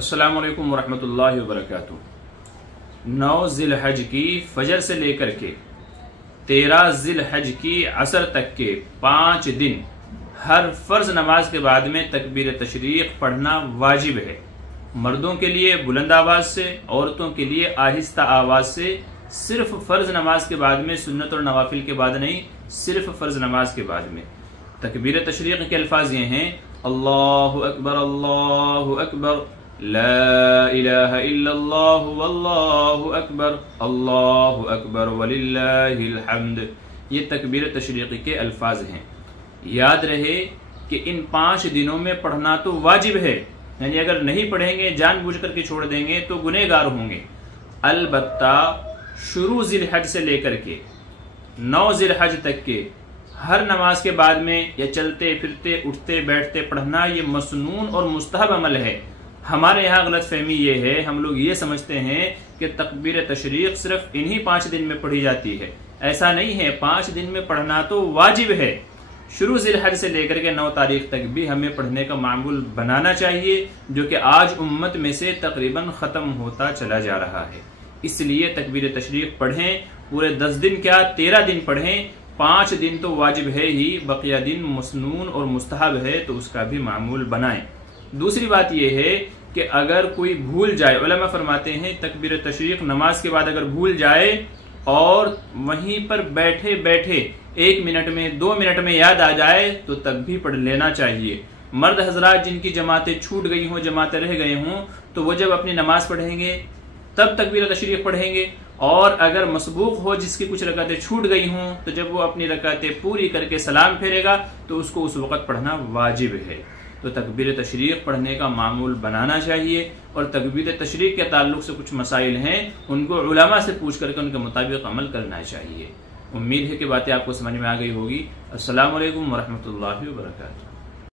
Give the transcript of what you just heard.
अस्सलामु अलैकुम वरहमतुल्लाहि वबरकातुहू। 9 ज़िलहज की फजर से लेकर के 13 ज़िलहज की असर तक के 5 दिन हर फर्ज नमाज के बाद में तकबीर तशरीक़ पढ़ना वाजिब है। मर्दों के लिए बुलंद आवाज से, औरतों के लिए आहिस्ता आवाज से। सिर्फ फर्ज नमाज के बाद में, सुन्नत और नवाफिल के बाद नहीं, सिर्फ फर्ज नमाज के बाद में। तकबीर तशरीक़ के अल्फाज ये हैं: अल्लाहु अकबर, ला इलाहा इल्लल्लाह वल्लाहु अकबर वलिल्लाहिल हम्द। ये तकबीर तशरीक़ के अल्फाज हैं। याद रहे कि इन 5 दिनों में पढ़ना तो वाजिब है, यानी अगर नहीं पढ़ेंगे, जानबूझ करके छोड़ देंगे तो गुनहगार होंगे। अलबत्ता शुरू ज़िलहज से लेकर के 9 ज़िलहज तक के हर नमाज के बाद में या चलते फिरते उठते बैठते पढ़ना ये मसनून और मुस्तहब अमल है। हमारे यहाँ गलत फहमी ये है, हम लोग ये समझते हैं कि तकबीर तशरीक़ सिर्फ इन्हीं 5 दिन में पढ़ी जाती है। ऐसा नहीं है, 5 दिन में पढ़ना तो वाजिब है। शुरू ज़िलहज से लेकर के 9 तारीख तक भी हमें पढ़ने का मामूल बनाना चाहिए, जो कि आज उम्मत में से तकरीबन ख़त्म होता चला जा रहा है। इसलिए तकबीर तशरीक़ पढ़ें, पूरे 10 दिन क्या 13 दिन पढ़ें। 5 दिन तो वाजिब है ही, बकिया दिन मसनून और मुस्तहब है, तो उसका भी मामूल बनाएं। दूसरी बात यह है कि अगर कोई भूल जाए, उलमा फरमाते हैं तकबीर तशरीक़ नमाज के बाद अगर भूल जाए और वहीं पर बैठे बैठे 1 मिनट में 2 मिनट में याद आ जाए तो तब भी पढ़ लेना चाहिए। मर्द हजरात जिनकी जमातें छूट गई हों, जमातें रह गए हों, तो वो जब अपनी नमाज पढ़ेंगे तब तकबीर तशरीक़ पढ़ेंगे। और अगर मसबूक हो, जिसकी कुछ रकातें छूट गई हों, तो जब वो अपनी रकातें पूरी करके सलाम फेरेगा तो उसको उस वक़्त पढ़ना वाजिब है। तो तकबीर तशरीक़ पढ़ने का मामूल बनाना चाहिए। और तकबीर तशरीक़ के ताल्लुक़ से कुछ मसाइल हैं, उनको उलमा से पूछ करके उनके मुताबिक अमल करना चाहिए। उम्मीद है कि बातें आपको समझ में आ गई होगी। अस्सलामु अलैकुम वरहमतुल्लाहि वबरकातुहू।